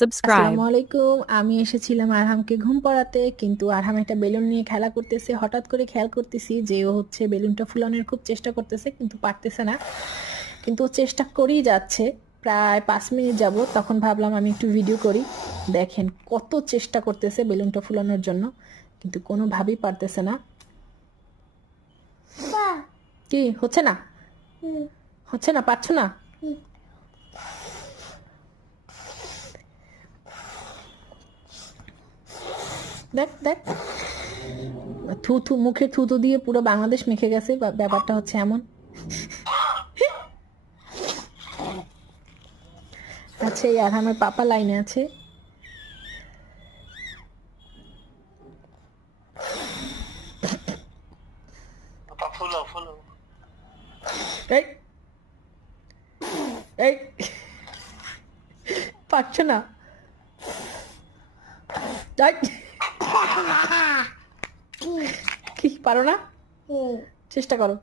Subscribe. আসসালামু আলাইকুম। আমি এসেছিলাম আরহামকে ঘুম পাড়াতে, কিন্তু আরহাম একটা বেলুন নিয়ে খেলা করতেছে। হঠাৎ করে খেয়াল করতেছি যে ও হচ্ছে বেলুনটা ফুলানোর খুব চেষ্টা করতেছে, কিন্তু পারতেছে না। কিন্তু ও চেষ্টা করেই যাচ্ছে প্রায় 5 মিনিট যাবত। তখন ভাবলাম আমি একটু ভিডিও করি। দেখেন কত চেষ্টা করতেছে বেলুনটা ফুলানোর জন্য, কিন্তু কোনোভাবেই পারতেছে না। কি হচ্ছে না? হচ্ছে না, পারছো না? দেখ দেখ, থু থু, মুখে থুতু দিয়ে পুরো বাংলাদেশ মেখে গেছে। ব্যাপারটা হচ্ছে এমন। আচ্ছা, এই আরহামের পাপা লাইনে আছে। ফুলো ফুলো এই এই, পারছো না? এই, কি পারো না? চেষ্টা করো।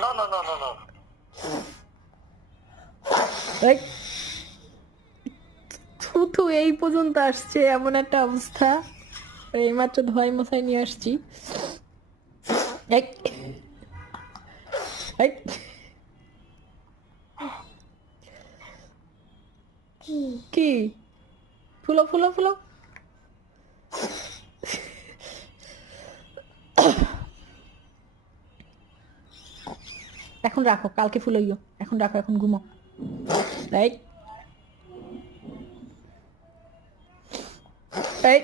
No no no no no এই, থু থু, এই পর্যন্ত আসছে, এমন একটা অবস্থা। এইমাত্র ধোয়াই মশাই নিয়ে আসছি। এই এই, কি? ফুলো ফুলো ফুলো। এখন রাখো, কালকে ফুলইও। এখন রাখো, এখন ঘুমো। এই এই,